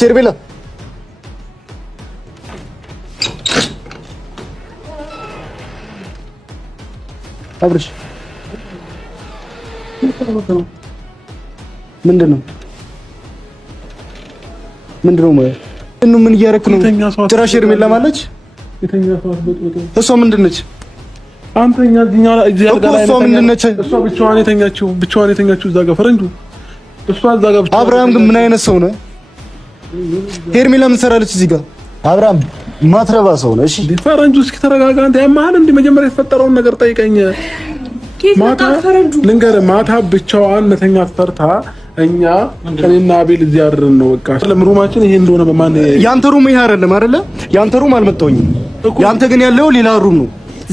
ሄርሜላ አብርሽ ምንድነው ምን እያደረክ ነው? ጭራሽ ሄርሜላ ማለች የተኛ ሰው አስበጥበጥ እሷ ምንድነች? አንተኛ እዚህ ጋር እሷ ምንድነች? እሷ ብቻዋን የተኛችው እዛ ጋር ፈረንጁ እሷ እዛ ጋር ብቻ። አብርሃም ግን ምን አይነት ሰው ነው? ሄርሜላ ምን ሰራለች እዚህ ጋር? አብርሃም ማትረባ ሰው ነው። እሺ ፈረንጁ እስኪ ተረጋጋ። አንተ ያማህል እንደ መጀመሪያ የተፈጠረውን ነገር ጠይቀኝ። ማታ ልንገርህ፣ ማታ ብቻዋን መተኛት ፈርታ እኛ እኔና አቤል እዚህ አድረን ነው። በቃ ለምሩማችን ይሄ እንደሆነ በማን ያንተ ሩም ይሄ አይደለ? ያንተ ሩም አልመጣሁኝም። ያንተ ግን ያለው ሌላ ሩም ነው።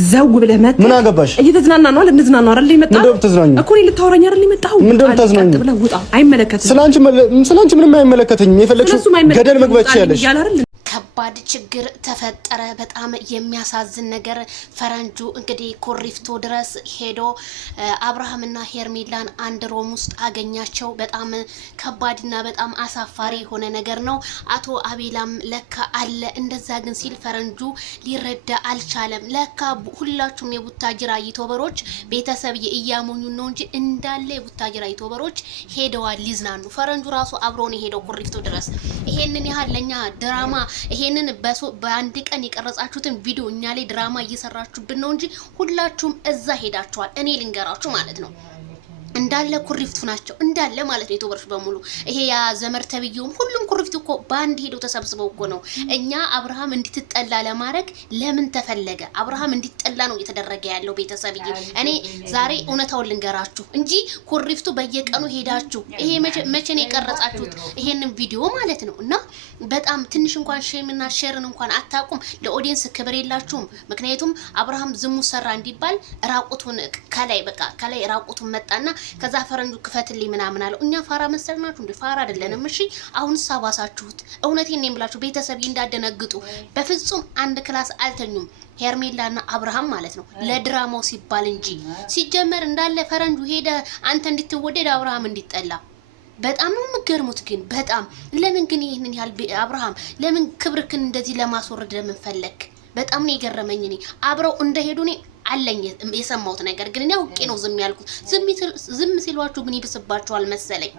ዘው ብለህ መጣ። ምን አገባሽ? እየተዝናና ነው አይደል? እንዝናና አይደል? የመጣው ምንድነው ተዝናኝ እኮ ነው። ልታወራኝ አይደል የመጣው? ምንድነው ተዝናኝ ብለህ ውጣ። አይመለከትም። ስላንቺ ምንም አይመለከተኝም። የፈለግሽው ገደል መግባት ይችላልሽ። ከባድ ችግር ተፈጠረ። በጣም የሚያሳዝን ነገር። ፈረንጁ እንግዲህ ኮሪፍቶ ድረስ ሄዶ አብርሃምና ሄርሜላን አንድ ሮም ውስጥ አገኛቸው። በጣም ከባድና በጣም አሳፋሪ የሆነ ነገር ነው። አቶ አቤላም ለካ አለ። እንደዛ ግን ሲል ፈረንጁ ሊረዳ አልቻለም። ለካ ሁላችሁም የቡታጅራ ዩቲዩበሮች ቤተሰብ እያሞኙ ነው እንጂ እንዳለ የቡታጅራ ዩቲዩበሮች ሄደዋል ሊዝናኑ። ፈረንጁ ራሱ አብሮን ሄደው ኮሪፍቶ ድረስ ይሄንን ያህል ለኛ ድራማ ይሄንን በአንድ ቀን የቀረጻችሁትን ቪዲዮ እኛ ላይ ድራማ እየሰራችሁብን ነው እንጂ ሁላችሁም እዛ ሄዳችኋል። እኔ ልንገራችሁ ማለት ነው እንዳለ ኩሪፍቱ ናቸው እንዳለ ማለት ነው። ዩቲዩበሮች በሙሉ ይሄ ያ ዘመር ተብየውም ሁሉም ኩሪፍቱ እኮ ባንድ ሄደው ተሰብስበው እኮ ነው። እኛ አብርሃም እንድትጠላ ለማድረግ ለምን ተፈለገ? አብርሃም እንድትጠላ ነው እየተደረገ ያለው ቤተሰብዬ። እኔ ዛሬ እውነታውን ልንገራችሁ እንጂ ኩሪፍቱ በየቀኑ ሄዳችሁ ይሄ መቼ ነው የቀረጻችሁት ይሄንን ቪዲዮ ማለት ነው። እና በጣም ትንሽ እንኳን ሼምና ሼርን እንኳን አታቁም። ለኦዲየንስ ክብር የላችሁም። ምክንያቱም አብርሃም ዝሙት ሰራ እንዲባል ራቁቱን ከላይ ራቁቱን መጣና ከዛ ፈረንጁ ክፈትልኝ ምናምን አለው። እኛ ፋራ መሰልናችሁ እንዴ? ፋራ አይደለንም። እሺ አሁንስ አባሳችሁት። እውነቴን ነው የምላችሁ ቤተሰብ እንዳደነግጡ። በፍጹም አንድ ክላስ አልተኙም ሄርሜላና አብርሃም ማለት ነው ለድራማው ሲባል እንጂ ሲጀመር እንዳለ ፈረንጁ ሄደ አንተ እንድትወደድ አብርሃም እንዲጠላ። በጣም ነው የምትገርሙት ግን በጣም ለምን ግን ይሄንን ያህል አብርሃም ለምን ክብርክን እንደዚህ ለማስወረድ ለምን ፈለክ? በጣም ነው የገረመኝ። እኔ አብረው እንደሄዱ እኔ አለኝ የሰማሁት ነገር ግን እኔ አውቄ ነው ዝም ያልኩት። ዝም ሲሏችሁ ግን ይብስባችኋል መሰለኝ።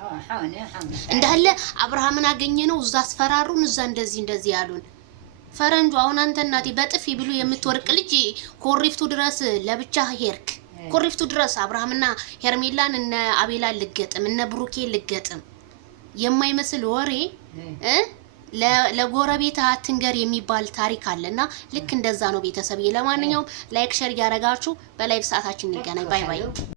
እንዳለ አብርሃምን አገኘ ነው እዛ አስፈራሩን፣ እዛ እንደዚህ ያሉን። ፈረንጁ አሁን አንተ እናቴ በጥፊ ብሉ የምትወርቅ ልጅ ኮሪፍቱ ድረስ ለብቻ ሄርክ። ኮሪፍቱ ድረስ አብርሃምና ሄርሜላን እነ አቤላን ልገጥም እነ ብሩኬ ልገጥም የማይመስል ወሬ ለጎረቤት አትንገር የሚባል ታሪክ አለና ልክ እንደዛ ነው ቤተሰብ። ለማንኛውም ላይክ ሼር ያረጋችሁ በላይቭ ሰዓታችን እንገናኝ። ባይ ባይ።